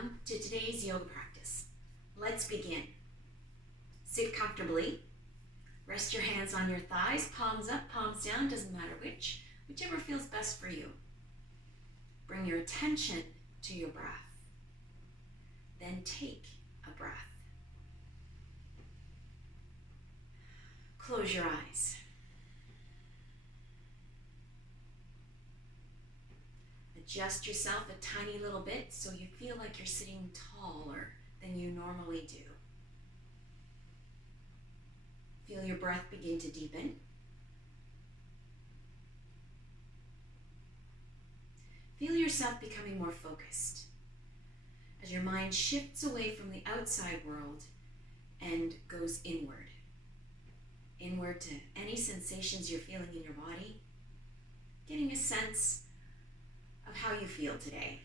Welcome to today's yoga practice. Let's begin. Sit comfortably. Rest your hands on your thighs, palms up, palms down, doesn't matter whichever feels best for you. Bring your attention to your breath. Then take a breath. Close your eyes. Adjust yourself a tiny little bit so you feel like you're sitting taller than you normally do. Feel your breath begin to deepen. Feel yourself becoming more focused as your mind shifts away from the outside world and goes inward. Inward to any sensations you're feeling in your body, getting a sense of how you feel today.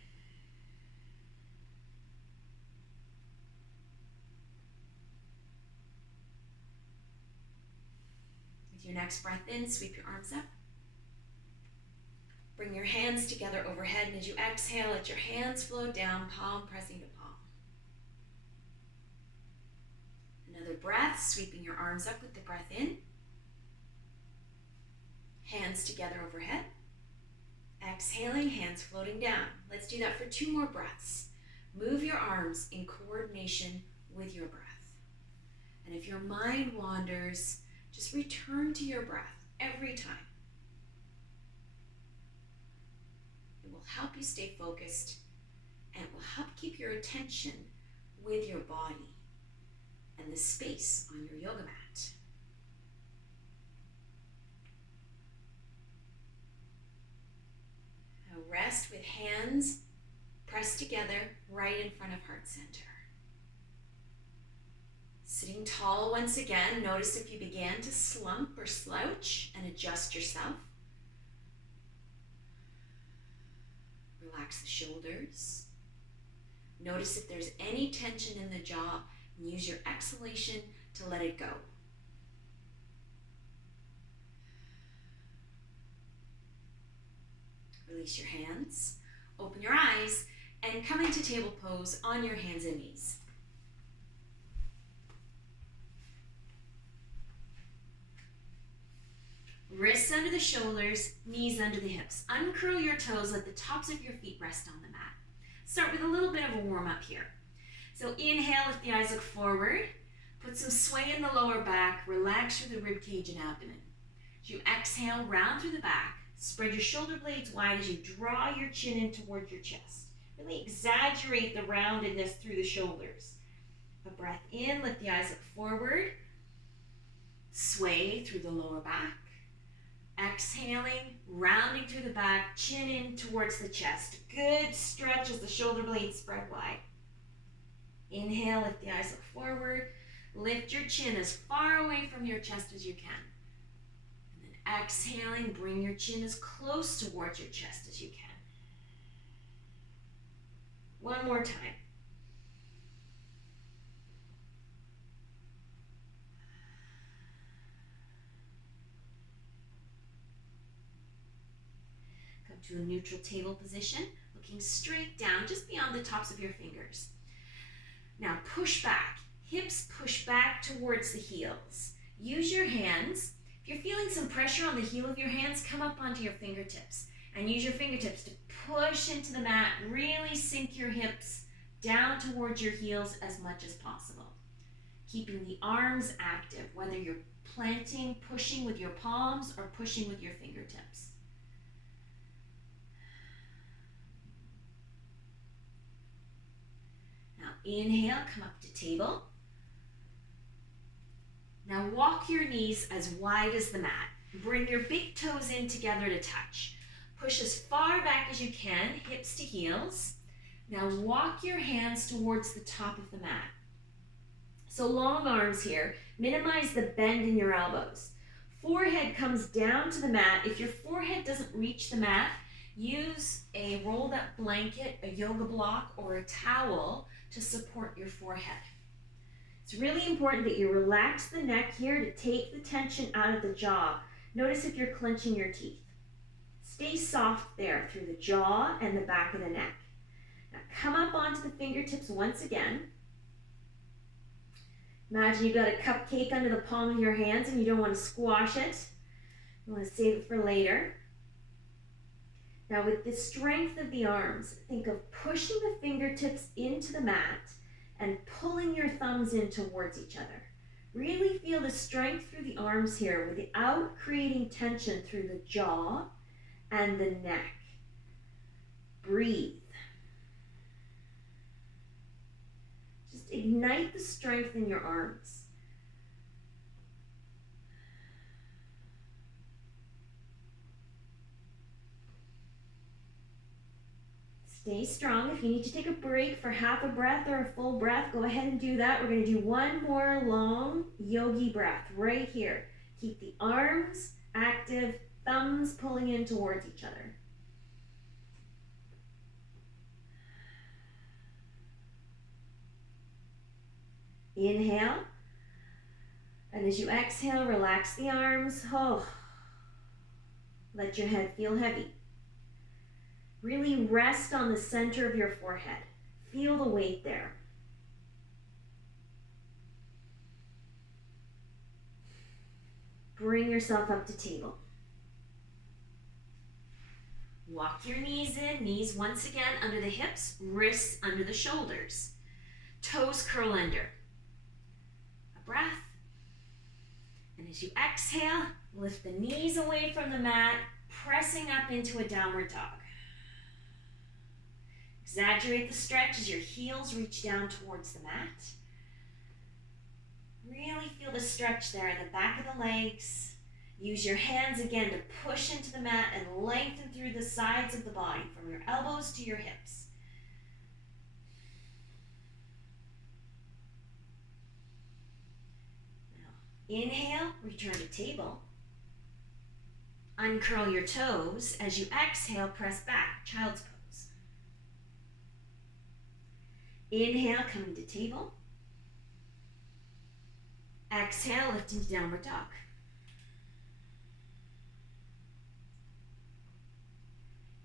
With your next breath in, sweep your arms up. Bring your hands together overhead, and as you exhale, let your hands flow down, palm pressing to palm. Another breath, sweeping your arms up with the breath in. Hands together overhead. Exhaling, hands floating down. Let's do that for 2 more breaths. Move your arms in coordination with your breath. And if your mind wanders, just return to your breath every time. It will help you stay focused and it will help keep your attention with your body and the space on your yoga mat. Rest with hands pressed together right in front of heart center. Sitting tall once again, notice if you began to slump or slouch and adjust yourself. Relax the shoulders. Notice if there's any tension in the jaw and use your exhalation to let it go. Release your hands, open your eyes, and come into table pose on your hands and knees. Wrists under the shoulders, knees under the hips. Uncurl your toes, let the tops of your feet rest on the mat. Start with a little bit of a warm up here. So inhale, lift the eyes, look forward. Put some sway in the lower back, relax through the rib cage and abdomen. As you exhale, round through the back. Spread your shoulder blades wide as you draw your chin in towards your chest. Really exaggerate the roundedness through the shoulders. A breath in, lift the eyes, look forward. Sway through the lower back. Exhaling, rounding through the back, chin in towards the chest. Good stretch as the shoulder blades spread wide. Inhale, lift the eyes, look forward. Lift your chin as far away from your chest as you can. Exhaling, bring your chin as close towards your chest as you can. One more time. Come to a neutral table position, looking straight down, just beyond the tops of your fingers. Now push back. Hips push back towards the heels. Use your hands. If you're feeling some pressure on the heel of your hands, come up onto your fingertips and use your fingertips to push into the mat. Really sink your hips down towards your heels as much as possible. Keeping the arms active, whether you're planting, pushing with your palms or pushing with your fingertips. Now inhale, come up to table. Now walk your knees as wide as the mat. Bring your big toes in together to touch. Push as far back as you can, hips to heels. Now walk your hands towards the top of the mat. So long arms here. Minimize the bend in your elbows. Forehead comes down to the mat. If your forehead doesn't reach the mat, use a rolled up blanket, a yoga block, or a towel to support your forehead. It's really important that you relax the neck here to take the tension out of the jaw. Notice if you're clenching your teeth. Stay soft there through the jaw and the back of the neck. Now come up onto the fingertips once again. Imagine you got a cupcake under the palm of your hands and you don't want to squash it. You want to save it for later. Now with the strength of the arms, think of pushing the fingertips into the mat and pulling your thumbs in towards each other. Really feel the strength through the arms here without creating tension through the jaw and the neck. Breathe. Just ignite the strength in your arms. Stay strong. If you need to take a break for half a breath or a full breath, go ahead and do that. We're going to do one more long yogi breath right here. Keep the arms active, thumbs pulling in towards each other. Inhale. And as you exhale, relax the arms. Oh, let your head feel heavy. Really rest on the center of your forehead. Feel the weight there. Bring yourself up to table. Walk your knees in, knees once again under the hips, wrists under the shoulders. Toes curl under. A breath. And as you exhale, lift the knees away from the mat, pressing up into a downward dog. Exaggerate the stretch as your heels reach down towards the mat. Really feel the stretch there in the back of the legs. Use your hands again to push into the mat and lengthen through the sides of the body from your elbows to your hips. Now, inhale, return to table. Uncurl your toes. As you exhale, press back, child's pose. Inhale, coming to table. Exhale, lifting to downward dog.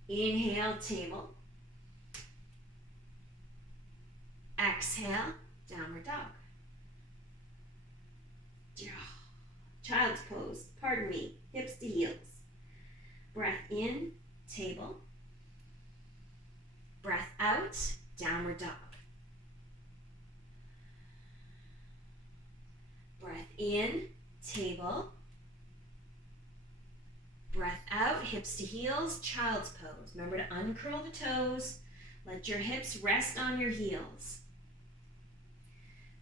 Inhale, table. Exhale, downward dog. Child's pose, pardon me, hips to heels. Breath in, table. Breath out, downward dog. Breath in, table. Breath out, hips to heels, child's pose. Remember to uncurl the toes. Let your hips rest on your heels.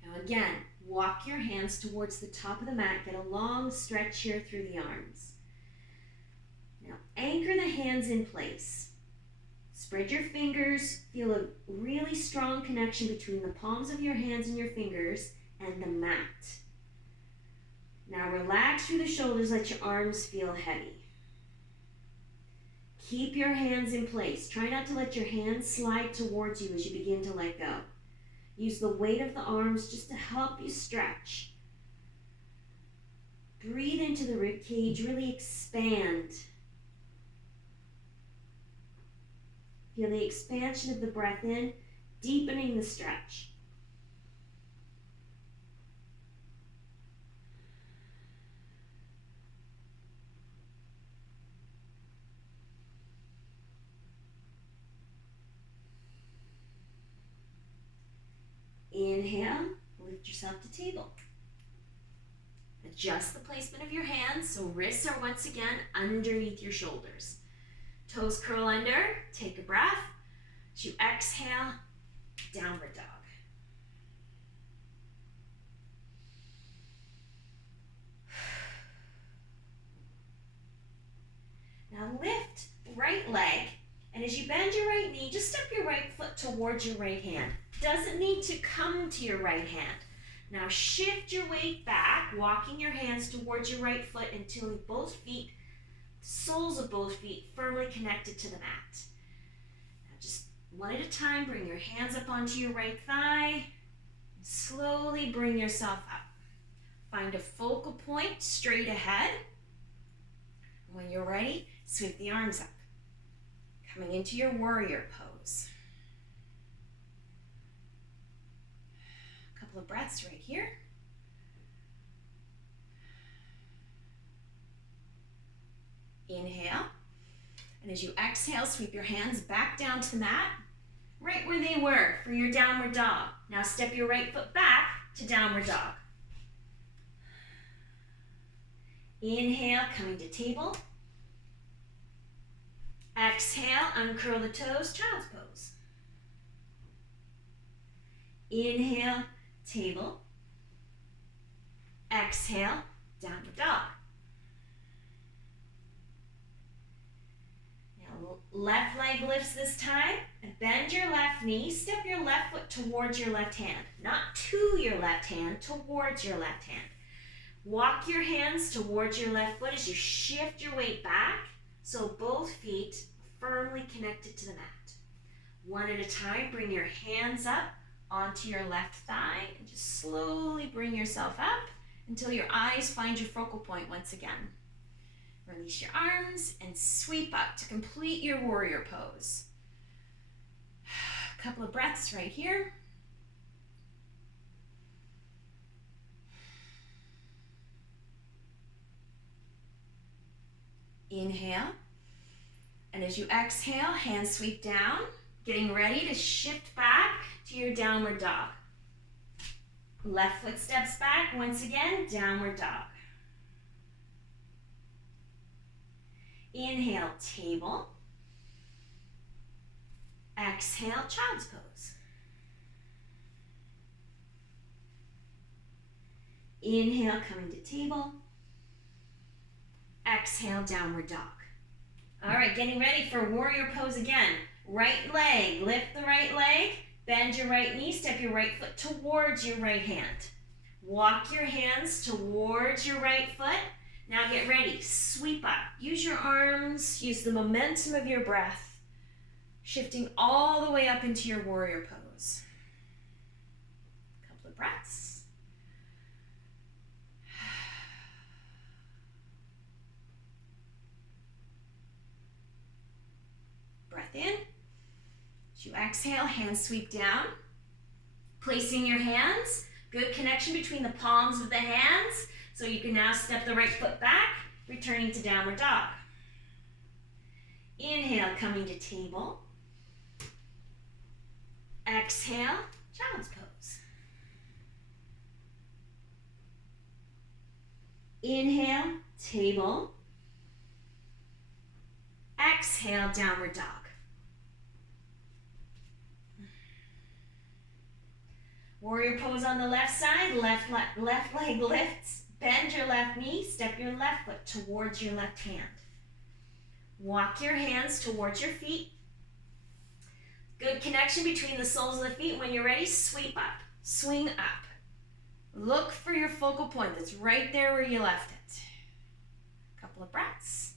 Now again, walk your hands towards the top of the mat. Get a long stretch here through the arms. Now anchor the hands in place. Spread your fingers. Feel a really strong connection between the palms of your hands and your fingers and the mat. Now relax through the shoulders, let your arms feel heavy. Keep your hands in place. Try not to let your hands slide towards you as you begin to let go. Use the weight of the arms just to help you stretch. Breathe into the rib cage, really expand. Feel the expansion of the breath in, deepening the stretch. Inhale, lift yourself to table. Adjust the placement of your hands so wrists are once again underneath your shoulders. Toes curl under, take a breath. As you exhale, downward dog. Now lift right leg, and as you bend your right knee, just step your right foot towards your right hand. Doesn't need to come to your right hand. Now shift your weight back, walking your hands towards your right foot until both feet, soles of both feet, firmly connected to the mat. Now just one at a time, bring your hands up onto your right thigh. Slowly bring yourself up. Find a focal point straight ahead. When you're ready, sweep the arms up. Coming into your warrior pose. Couple of breaths right here. Inhale. And as you exhale, sweep your hands back down to the mat, right where they were for your downward dog. Now step your right foot back to downward dog. Inhale, coming to table. Exhale, uncurl the toes, child's pose. Inhale, table. Exhale, downward dog. Now left leg lifts this time. And bend your left knee, step your left foot towards your left hand. Not to your left hand, towards your left hand. Walk your hands towards your left foot as you shift your weight back so both feet firmly connected to the mat. One at a time, bring your hands up onto your left thigh and just slowly bring yourself up until your eyes find your focal point once again. Release your arms and sweep up to complete your warrior pose. A couple of breaths right here. Inhale. And as you exhale, hands sweep down, getting ready to shift back to your downward dog. Left foot steps back, once again, downward dog. Inhale, table. Exhale, child's pose. Inhale, coming to table. Exhale, downward dog. All right, getting ready for warrior pose again. Right leg, lift the right leg, bend your right knee, step your right foot towards your right hand. Walk your hands towards your right foot. Now get ready, sweep up. Use your arms, use the momentum of your breath, shifting all the way up into your warrior pose. A couple of breaths. Breath in. As you exhale, hands sweep down. Placing your hands, good connection between the palms of the hands, so you can now step the right foot back, returning to downward dog. Inhale, coming to table. Exhale, child's pose. Inhale, table. Exhale, downward dog. Warrior pose on the left side, left leg lifts, bend your left knee, step your left foot towards your left hand. Walk your hands towards your feet. Good connection between the soles of the feet. When you're ready, sweep up, swing up. Look for your focal point that's right there where you left it. A couple of breaths.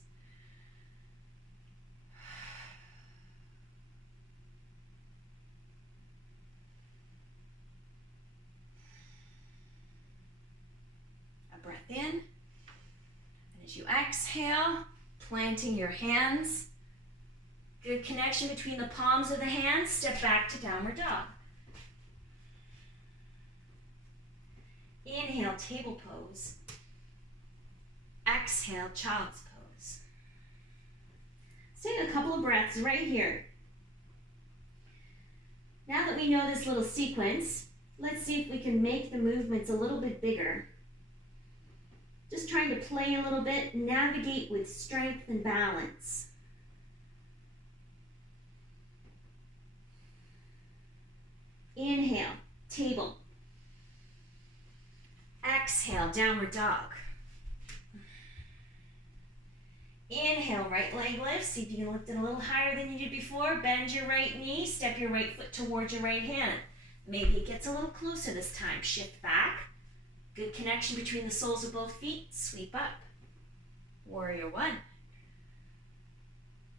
Breath in, and as you exhale, planting your hands, good connection between the palms of the hands, step back to downward dog. Inhale, table pose. Exhale, child's pose. Let's take a couple of breaths right here. Now that we know this little sequence, let's see if we can make the movements a little bit bigger. Just trying to play a little bit, navigate with strength and balance. Inhale, table. Exhale, downward dog. Inhale, right leg lifts. See if you can lift it a little higher than you did before. Bend your right knee, step your right foot towards your right hand. Maybe it gets a little closer this time. Shift back. Good connection between the soles of both feet. Sweep up. Warrior one.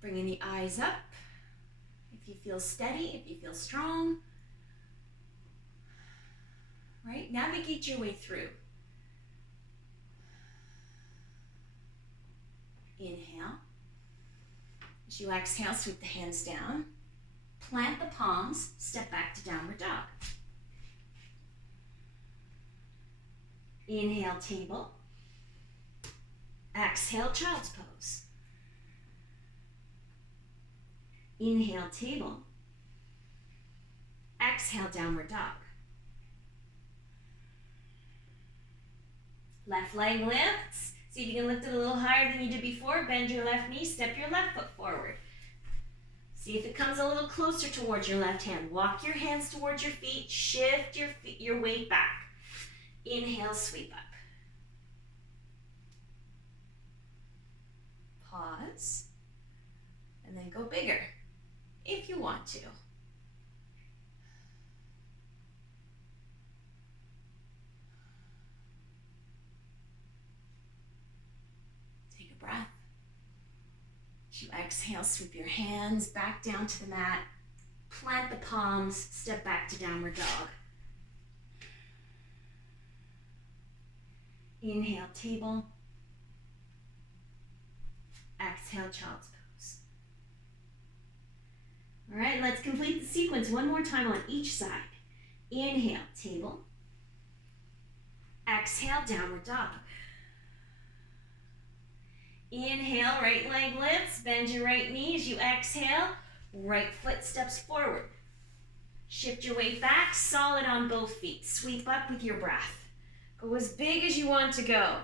Bringing the eyes up. If you feel steady, if you feel strong. Right? Navigate your way through. Inhale. As you exhale, sweep the hands down. Plant the palms. Step back to downward dog. Inhale, table. Exhale, child's pose. Inhale, table. Exhale, downward dog. Left leg lifts. See if you can lift it a little higher than you did before. Bend your left knee, step your left foot forward. See if it comes a little closer towards your left hand. Walk your hands towards your feet, shift your weight back. Inhale, sweep up. Pause, and then go bigger if you want to. Take a breath. As you exhale, sweep your hands back down to the mat. Plant the palms, step back to downward dog. Inhale, table. Exhale, child's pose. All right, let's complete the sequence one more time on each side. Inhale, table. Exhale, downward dog. Inhale, right leg lifts, bend your right knee as you exhale, right foot steps forward. Shift your weight back, solid on both feet. Sweep up with your breath. Go as big as you want to go,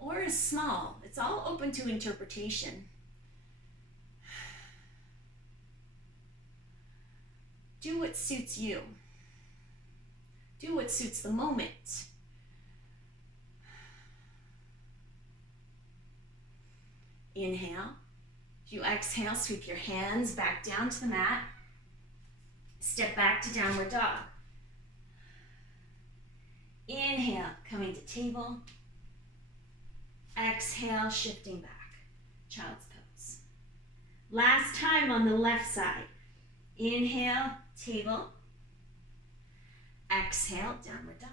or as small. It's all open to interpretation. Do what suits you. Do what suits the moment. Inhale. As you exhale, sweep your hands back down to the mat. Step back to downward dog. Inhale, coming to table. Exhale, shifting back. Child's pose. Last time on the left side. Inhale, table. Exhale, downward dog.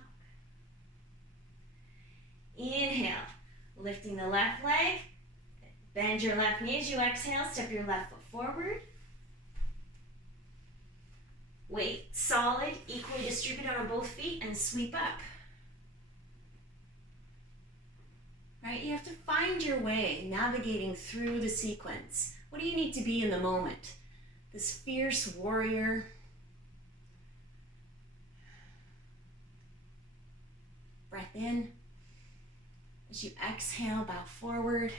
Inhale, lifting the left leg. Bend your left knee as you exhale, step your left foot forward. Weight solid, equally distributed on both feet, and sweep up. Right? You have to find your way navigating through the sequence. What do you need to be in the moment? This fierce warrior. Breath in. As you exhale, bow forward,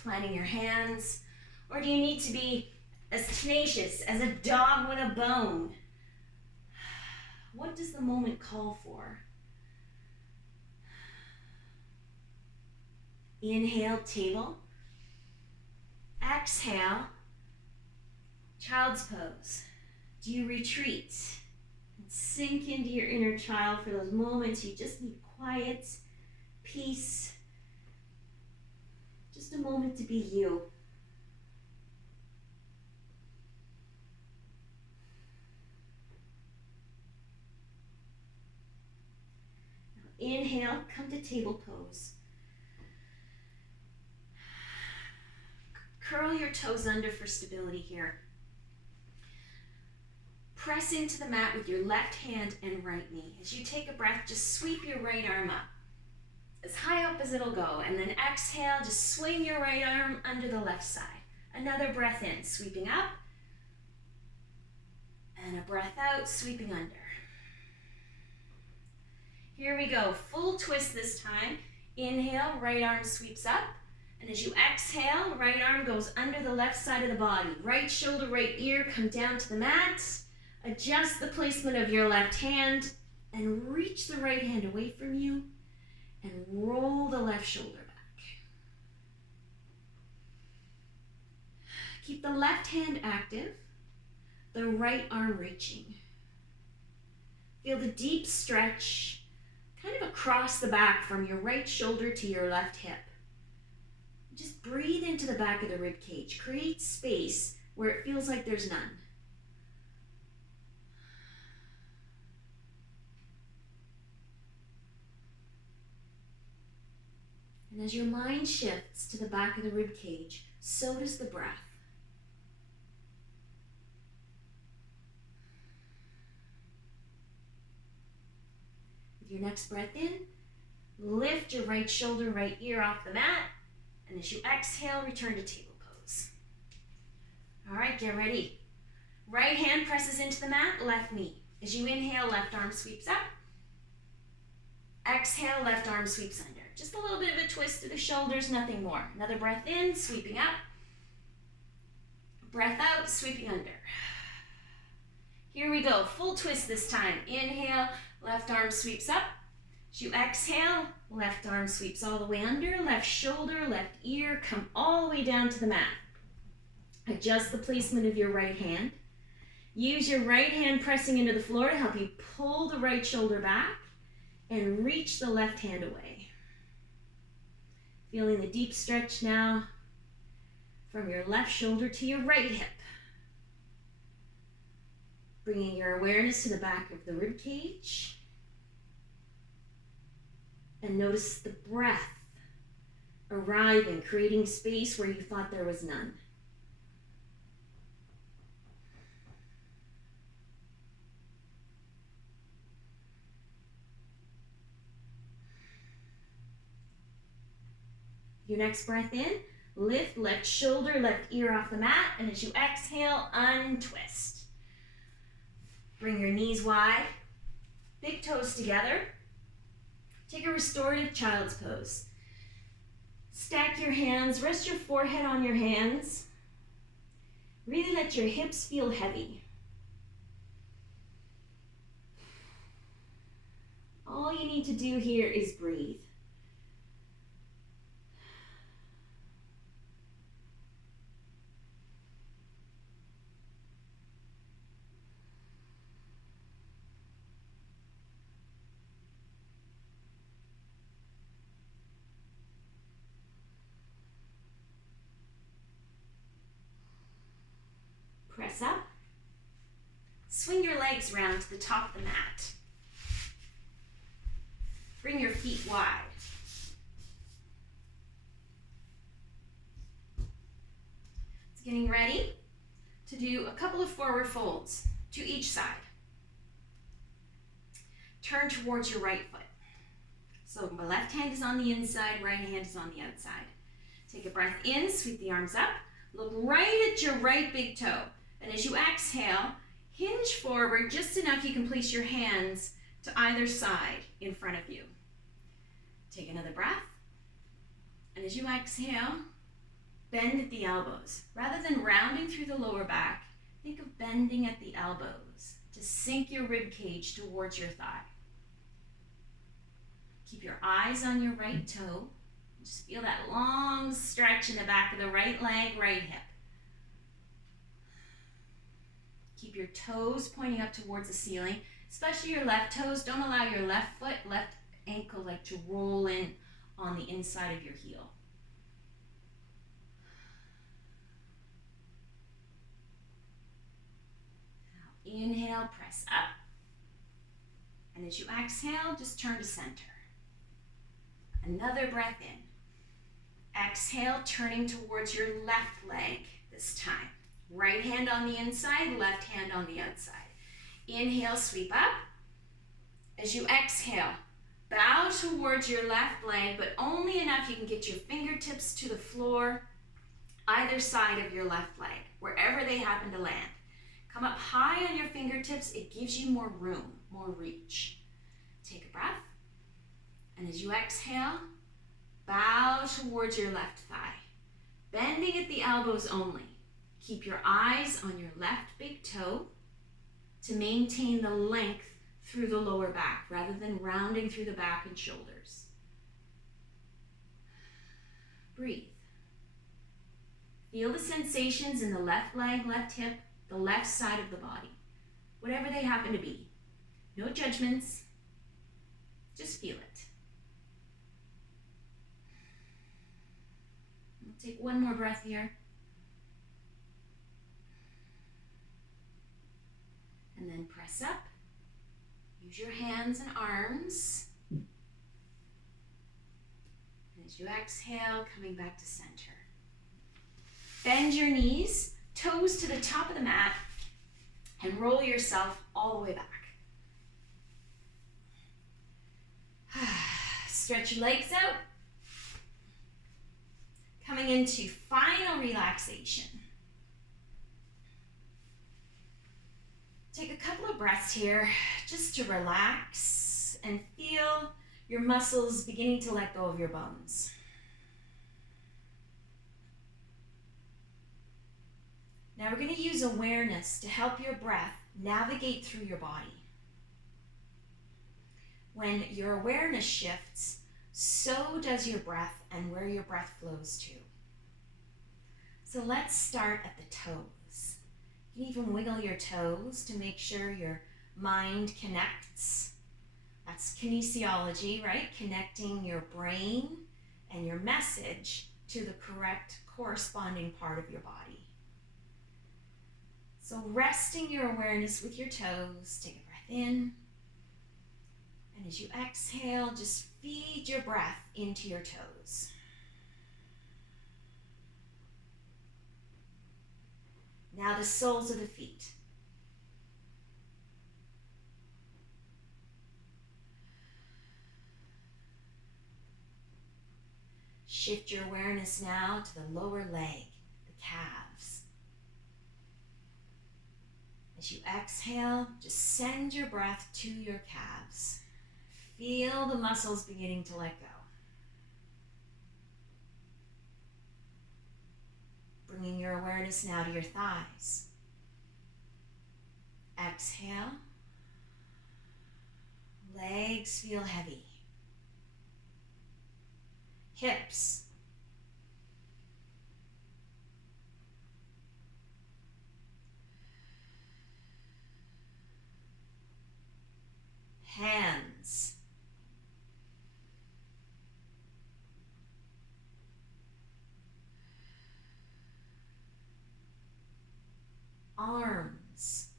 planting your hands. Or do you need to be as tenacious as a dog with a bone? What does the moment call for? Inhale, table. Exhale, child's pose. Do you retreat and sink into your inner child for those moments you just need quiet, peace, just a moment to be you? Now inhale, come to table pose. Curl your toes under for stability here. Press into the mat with your left hand and right knee. As you take a breath, just sweep your right arm up, as high up as it'll go, and then exhale, just swing your right arm under the left side. Another breath in, sweeping up, and a breath out, sweeping under. Here we go, full twist this time. Inhale, right arm sweeps up, and as you exhale, right arm goes under the left side of the body. Right shoulder, right ear, come down to the mat. Adjust the placement of your left hand, and reach the right hand away from you, and roll the left shoulder back. Keep the left hand active, the right arm reaching. Feel the deep stretch kind of across the back from your right shoulder to your left hip. Just breathe into the back of the rib cage. Create space where it feels like there's none. And as your mind shifts to the back of the rib cage, so does the breath. With your next breath in, Lift your right shoulder, right ear off the mat. And as you exhale, return to table pose. All right, get ready. Right hand presses into the mat, left knee. As you inhale, left arm sweeps up. Exhale, left arm sweeps under. Just a little bit of a twist to the shoulders, nothing more. Another breath in, sweeping up. Breath out, sweeping under. Here we go, full twist this time. Inhale, left arm sweeps up. As you exhale, left arm sweeps all the way under, left shoulder, left ear, come all the way down to the mat. Adjust the placement of your right hand. Use your right hand pressing into the floor to help you pull the right shoulder back and reach the left hand away. Feeling the deep stretch now from your left shoulder to your right hip. Bringing your awareness to the back of the rib cage. And notice the breath arriving, creating space where you thought there was none. Your next breath in, lift left shoulder, left ear off the mat, and as you exhale, untwist. Bring your knees wide, big toes together. Take a restorative child's pose. Stack your hands, rest your forehead on your hands. Really let your hips feel heavy. All you need to do here is breathe. Press up. Swing your legs round to the top of the mat. Bring your feet wide. It's getting ready to do a couple of forward folds to each side. Turn towards your right foot. So my left hand is on the inside, right hand is on the outside. Take a breath in, sweep the arms up. Look right at your right big toe. And as you exhale, hinge forward just enough you can place your hands to either side in front of you. Take another breath. And as you exhale, bend at the elbows. Rather than rounding through the lower back, think of bending at the elbows to sink your rib cage towards your thigh. Keep your eyes on your right toe. Just feel that long stretch in the back of the right leg, right hip. Keep your toes pointing up towards the ceiling, especially your left toes. Don't allow your left foot, left ankle leg to roll in on the inside of your heel. Now inhale, press up. And as you exhale, just turn to center. Another breath in. Exhale, turning towards your left leg this time. Right hand on the inside, left hand on the outside. Inhale, sweep up. As you exhale, bow towards your left leg, but only enough you can get your fingertips to the floor, either side of your left leg, wherever they happen to land. Come up high on your fingertips. It gives you more room, more reach. Take a breath. And as you exhale, bow towards your left thigh, bending at the elbows only. Keep your eyes on your left big toe to maintain the length through the lower back rather than rounding through the back and shoulders. Breathe. Feel the sensations in the left leg, left hip, the left side of the body, whatever they happen to be. No judgments, just feel it. We'll take one more breath here. And then press up. Use your hands and arms. And as you exhale, coming back to center. Bend your knees, toes to the top of the mat, and roll yourself all the way back. Stretch your legs out. Coming into final relaxation. Take a couple of breaths here just to relax and feel your muscles beginning to let go of your bones. Now we're going to use awareness to help your breath navigate through your body. When your awareness shifts, so does your breath and where your breath flows to. So let's start at the toes. You can even wiggle your toes to make sure your mind connects. That's kinesiology, right? Connecting your brain and your message to the correct corresponding part of your body. So resting your awareness with your toes, take a breath in. And as you exhale, just feed your breath into your toes. Now the soles of the feet. Shift your awareness now to the lower leg, the calves. As you exhale, just send your breath to your calves. Feel the muscles beginning to let go. Bringing your awareness now to your thighs. Exhale. Legs feel heavy. Hips. Hands. Arms.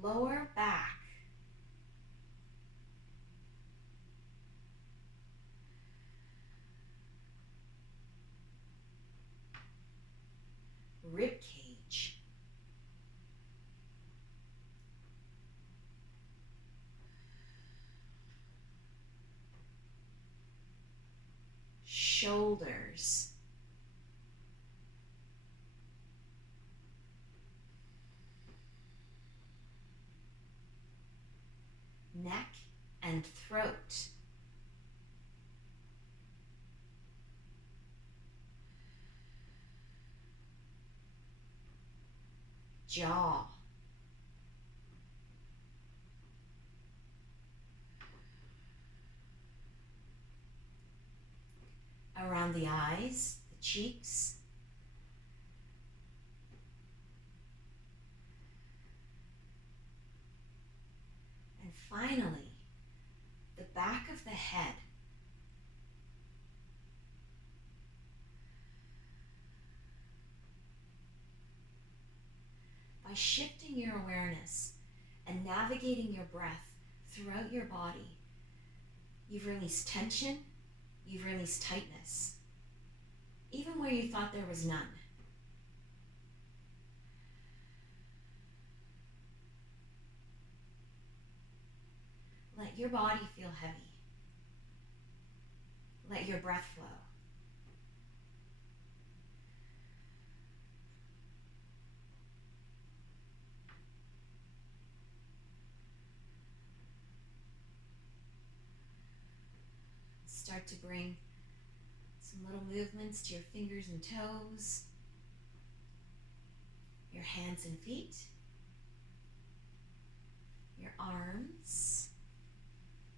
Lower back. Rib cage. Shoulders. Neck and throat. Jaw. Around the eyes, the cheeks. And finally, the back of the head. By shifting your awareness and navigating your breath throughout your body, you've released tension, you've released tightness, even where you thought there was none. Let your body feel heavy. Let your breath flow. Start to bring some little movements to your fingers and toes, your hands and feet, your arms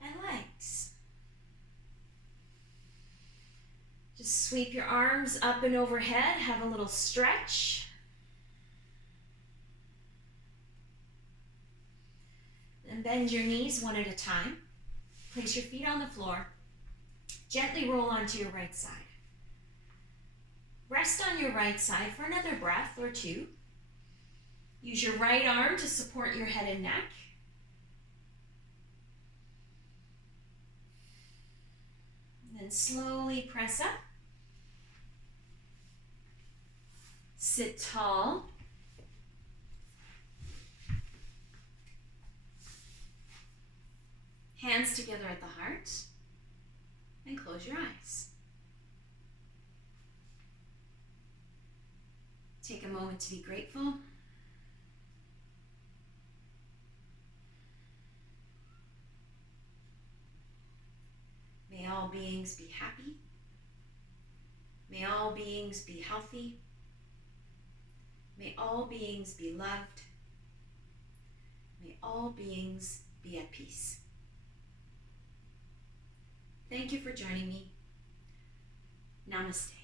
and legs. Just sweep your arms up and overhead, have a little stretch. And bend your knees one at a time. Place your feet on the floor. Gently roll onto your right side. Rest on your right side for another breath or two. Use your right arm to support your head and neck. And then slowly press up. Sit tall. Hands together at the heart. And close your eyes. Take a moment to be grateful. May all beings be happy. May all beings be healthy. May all beings be loved. May all beings be at peace. Thank you for joining me. Namaste.